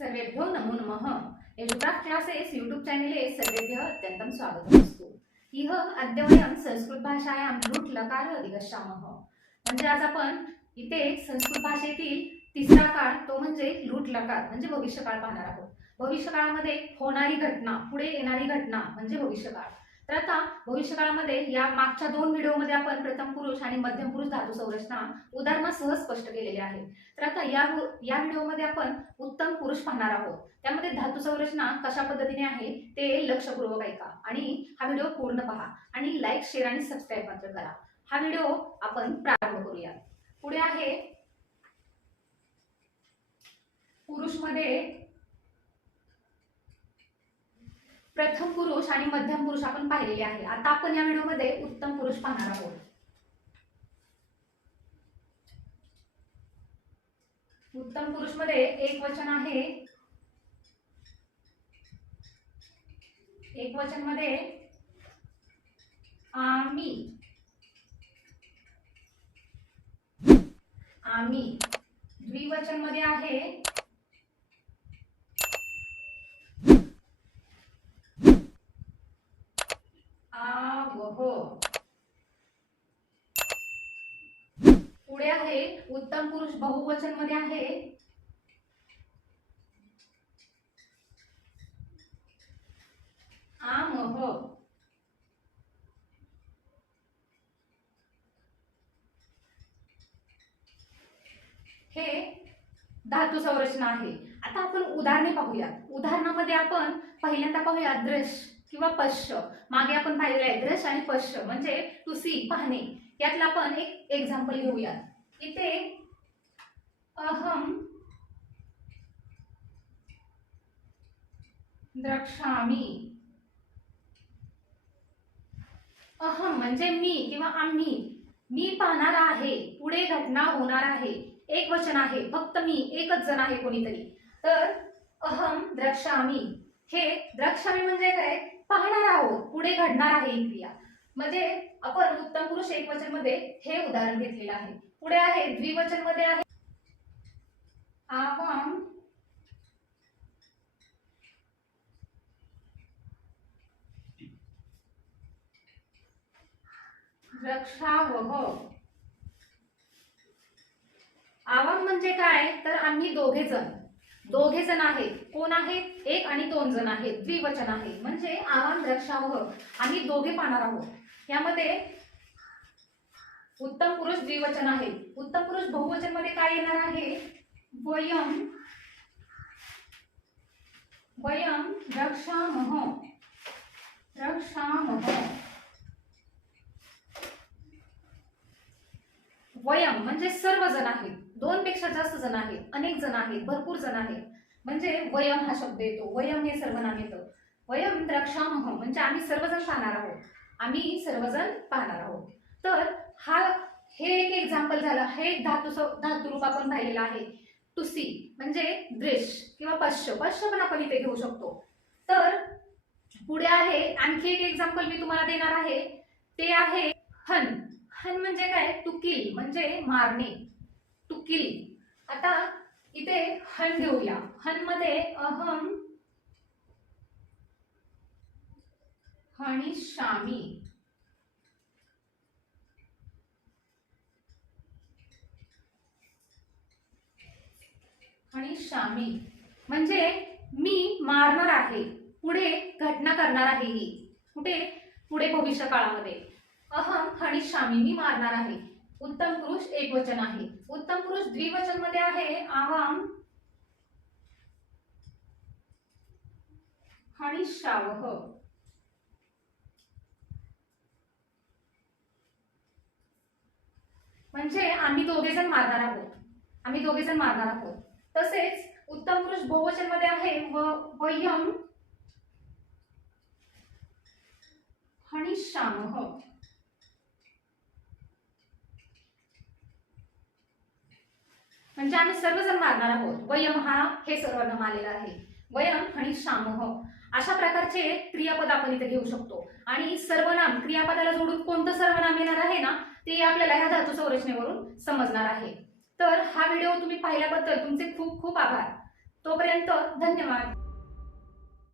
सर्वेभ्यो नमो नमः. एजुक्राफ्ट classes YouTube चॅनेले सर्वेभ्यः अत्यन्तं स्वागतमस्तु इह अद्य वयं संस्कृत भाषायां लकार अधिगच्छामः म्हणजे आज आपण इथे संस्कृत भाषेतील तिसरा काळ तो म्हणजे लूट लकार म्हणजे भविष्यकाळ पाहणार आहोत. भविष्यकाळामध्ये होणारी घटना पुढे येणारी घटना म्हणजे भविष्यकाळ. तर आता भविष्यकाळामध्ये या मागच्या दोन व्हिडिओमध्ये आपण प्रथम पुरुष आणि मध्यम पुरुष धातू संरचना उदाहरणासह स्पष्ट केलेले आहे. तर आता या या व्हिडिओमध्ये आपण उत्तम पुरुष पाहणार आहोत. त्यामध्ये धातू संरचना कशा पद्धतीने आहे ते लक्षपूर्वक ऐका आणि हा व्हिडिओ पूर्ण पहा आणि लाईक शेअर आणि सबस्क्राईब मात्र करा. हा व्हिडिओ आपण प्रारंभ करूया. पुढे आहे पुरुषमध्ये प्रथम पुरुष आणि मध्यम पुरुष आपण पाहिलेले आहे. आता आपण या व्हिडिओमध्ये उत्तम पुरुष पाहणार आहोत. उत्तम पुरुषमध्ये एक वचन आहे. एक वचनमध्ये आम्ही आम्ही द्विवचनमध्ये आहे पुढे आहे उत्तम पुरुष बहुवचनमध्ये आहे. आमह. हे धातू संरचना आहे. आता आपण उदाहरणे पाहूयात. उदाहरणामध्ये आपण पहिल्यांदा पाहूया दृश्य. किंवा पश्य. मागे आपण पाहिलेलं आहे दृश्य आणि पश्य म्हणजे टू सी पाहणे. यातलं आपण एक एक्झाम्पल घेऊयात. इथे अहम द्रक्षामी. अहम म्हणजे मी किंवा आम्ही. मी पाहणार आहे पुढे घटना होणार आहे. एक वचन आहे फक्त मी एकच जण आहे कोणीतरी. तर अहम द्रक्षामी. हे द्रक्षामी म्हणजे काय? पाहणार आहोत पुढे घडणार आहे ही क्रिया. म्हणजे आपण उत्तम पुरुष एक वचनमध्ये हे उदाहरण घेतलेलं आहे. पुढे आहे द्विवचनमध्ये आहे. आपण द्रक्षावह आवाम म्हणजे काय? तर आम्ही दोघे जण दोघे जण आहेत. कोण आहेत एक आणि दोन जण आहेत. द्विवचन आहे. म्हणजे आवाम द्रक्षावह. आम्ही दोघे पाहणार आहोत. यामध्ये उत्तम पुरुष द्विवचन आहे. उत्तम पुरुष बहुवचनमध्ये काय येणार आहे? वयम. वयम द्रक्षामह. द्रक्षामह. वयम म्हणजे सर्वजण आहेत. दोन पेक्षा जास्त जण आहेत अनेक जण आहेत भरपूर जण आहेत. म्हणजे वयम हा शब्द येतो. वयम हे सर्वनाम येतं. वयम द्राक्षामह म्हणजे आम्ही सर्वजण पाहणार आहोत. आम्ही सर्वजण पाहणार आहोत. तर हा हे एक एक्झाम्पल झालं. हे एक धातू स- धातू रूप आपण पाहिलेलं आहे. तुसी म्हणजे दृश किंवा पश्य. पश्य पण आपण इथे घेऊ शकतो. तर पुढे आहे आणखी एक एक्झाम्पल मी तुम्हाला देणार आहे. ते आहे हन. हन म्हणजे काय? तुकील म्हणजे मारणे. किल. आता इथे हन घेऊया हनमध्ये अहम हनिशामी हनिशामी म्हणजे मी मारणार आहे. पुढे घटना करणार आहे ही. कुठे? पुढे भविष्य काळामध्ये अहम हनिशामी मी मारणार आहे. उत्तम पुरुष एक वचन आहे. उत्तम पुरुष द्विवचनमध्ये आहे आवाम हनिशावह म्हणजे आम्ही दोघे जण मारणार आहोत. आम्ही दोघे जण मारणार आहोत. तसेच उत्तम पुरुष बहुवचनमध्ये आहे व वयम हनिशामह म्हणजे आम्ही सर्वजण मारणार आहोत. वयम हा हे सर्वांना मारलेला आहे. वयम आणि शामह अशा प्रकारचे क्रियापद आपण इथे घेऊ शकतो. आणि सर्वनाम क्रियापदाला जोडून कोणतं सर्वनाम येणार आहे ना ते आपल्याला ह्या धातू संरचनेवरून समजणार आहे. तर हा व्हिडिओ तुम्ही पाहिल्याबद्दल तुमचे खूप खूप आभार. तोपर्यंत धन्यवाद.